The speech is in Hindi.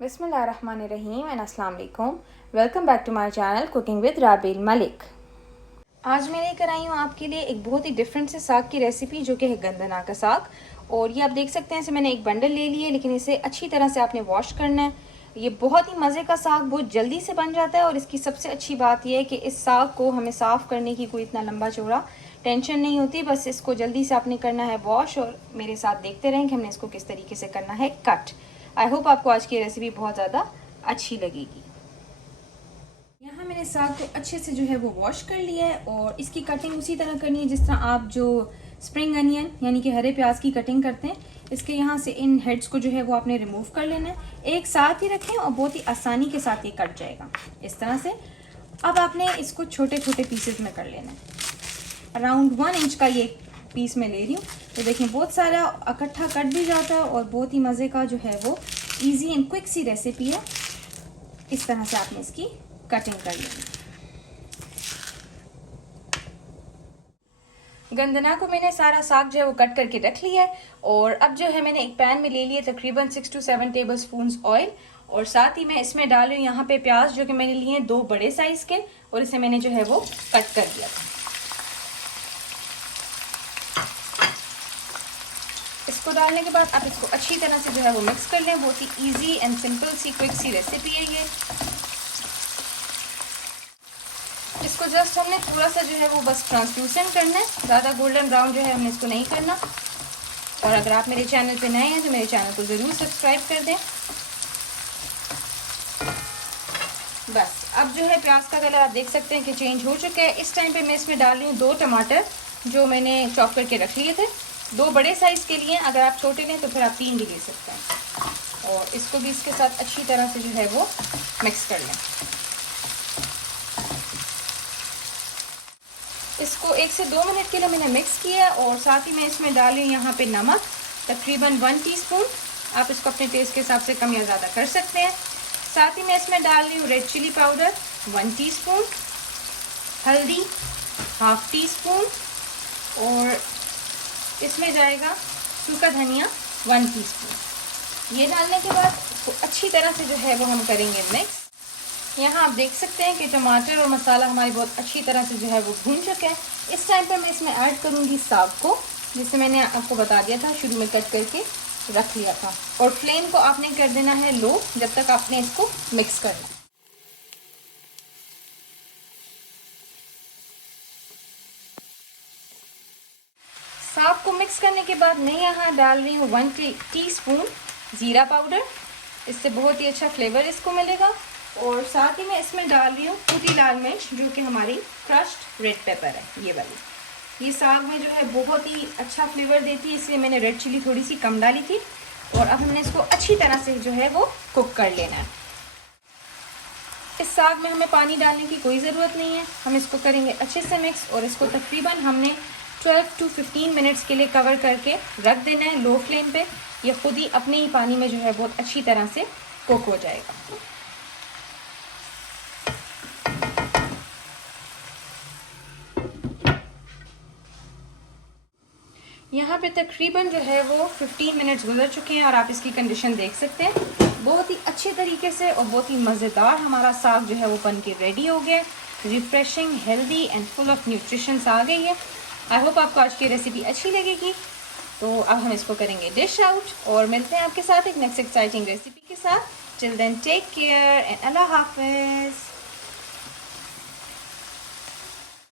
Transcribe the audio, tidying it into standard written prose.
बिस्मिल्लाहिर्रहमानिर्रहीम एंड अस्सलाम वालेकुम। Welcome back to my channel cooking with Rabeel Malik. आज मैं लेकर आई हूँ आपके लिए एक बहुत ही डिफरेंट से साग की रेसिपी जो कि है गंदना का साग। और ये आप देख सकते हैं इसे मैंने एक बंडल ले लिया है, लेकिन इसे अच्छी तरह से आपने वॉश करना है। ये बहुत ही मज़े का साग बहुत जल्दी से बन जाता है और इसकी सबसे अच्छी बात यह है कि इस साग को हमें साफ़ करने की कोई इतना लंबा चौड़ा टेंशन नहीं होती। बस इसको जल्दी से आपने करना है वॉश और मेरे साथ देखते रहें कि हमने इसको किस तरीके से करना है कट। आई होप आपको आज की रेसिपी बहुत ज़्यादा अच्छी लगेगी। यहाँ मैंने साग को अच्छे से जो है वो वॉश कर लिया है और इसकी कटिंग उसी तरह करनी है जिस तरह आप जो स्प्रिंग अनियन यानी कि हरे प्याज की कटिंग करते हैं। इसके यहाँ से इन हेड्स को जो है वो आपने रिमूव कर लेना है, एक साथ ही रखें और बहुत ही आसानी के साथ ये कट जाएगा इस तरह से। अब आपने इसको छोटे छोटे पीसेस में कर लेना है। अराउंड 1 इंच का ये पीस मैं ले रही हूँ। तो देखें बहुत सारा इकट्ठा कट भी जाता है और बहुत ही मज़े का जो है वो इजी एंड क्विक सी रेसिपी है। इस तरह से आपने इसकी कटिंग कर लेनी। गंदना को मैंने सारा साग जो है वो कट करके रख लिया है और अब जो है मैंने एक पैन में ले लिया तकरीबन 6 to 7 टेबल स्पून ऑयल और साथ ही मैं इसमें डाल रही हूँ यहाँ पे प्याज जो कि मैंने लिए हैं 2 बड़े साइज के और इसे मैंने जो है वो कट कर दिया था। इसको डालने के बाद आप इसको अच्छी तरह से जो है वो मिक्स कर लें। बहुत ही इजी एंड सिंपल सी क्विक सी रेसिपी है ये। इसको जस्ट हमने थोड़ा सा जो है वो बस ट्रांसलूसेंट करना है, ज़्यादा गोल्डन ब्राउन जो है हमने इसको नहीं करना। और अगर आप मेरे चैनल पे नए हैं तो मेरे चैनल को ज़रूर सब्सक्राइब कर दें। बस अब जो है प्याज का कलर आप देख सकते हैं कि चेंज हो चुका है। इस टाइम पे मैं इसमें डाल रही हूँ 2 टमाटर जो मैंने चॉप करके रख लिए थे। 2 बड़े साइज़ के लिए, अगर आप छोटे लें तो फिर आप 3 भी ले सकते हैं। और इसको भी इसके साथ अच्छी तरह से जो है वो मिक्स कर लें। इसको 1 से 2 मिनट के लिए मैंने मिक्स किया और साथ ही मैं इसमें डाल रही हूँ यहाँ पे नमक तकरीबन 1 टीस्पून। आप इसको अपने टेस्ट के हिसाब से कम या ज़्यादा कर सकते हैं। साथ ही मैं इसमें डाल रही हूँ रेड चिली पाउडर 1 टीस्पून, हल्दी 1/2 टीस्पून और इसमें जाएगा सूखा धनिया 1 टीस्पून। ये डालने के बाद इसको अच्छी तरह से जो है वो हम करेंगे मिक्स। यहाँ आप देख सकते हैं कि टमाटर और मसाला हमारी बहुत अच्छी तरह से जो है वो भून चुके हैं। इस टाइम पर मैं इसमें ऐड करूँगी साग को, जिसे मैंने आपको बता दिया था शुरू में कट करके रख लिया था। और फ्लेम को आपने कर देना है लो जब तक आपने इसको मिक्स करना। साग को मिक्स करने के बाद मैं यहाँ डाल रही हूँ 1 टीस्पून ज़ीरा पाउडर। इससे बहुत ही अच्छा फ्लेवर इसको मिलेगा। और साथ ही मैं इसमें डाल रही हूँ कुटी लाल मिर्च जो कि हमारी क्रश्ड रेड पेपर है, ये वाली। ये साग में जो है बहुत ही अच्छा फ्लेवर देती है, इसलिए मैंने रेड चिली थोड़ी सी कम डाली थी। और अब हमने इसको अच्छी तरह से जो है वो कुक कर लेना है। इस साग में हमें पानी डालने की कोई ज़रूरत नहीं है। हम इसको करेंगे अच्छे से मिक्स और इसको तकरीबन हमने 12 to 15 मिनट्स के लिए कवर करके रख देना है लो फ्लेम पे। ये खुद ही अपने ही पानी में जो है बहुत अच्छी तरह से कुक हो जाएगा। यहाँ पे तकरीबन जो है वो 15 मिनट्स गुजर चुके हैं और आप इसकी कंडीशन देख सकते हैं। बहुत ही अच्छे तरीके से और बहुत ही मज़ेदार हमारा साग जो है वो बन के रेडी हो गया। Refreshing, healthy and full of nutritions आ गई है। आई होप आपको आज की रेसिपी अच्छी लगेगी। तो अब हम इसको करेंगे डिश आउट और मिलते हैं आपके साथ एक नेक्स्ट एक्साइटिंग रेसिपी के साथ। Till then take care and अल्लाह हाफिज़।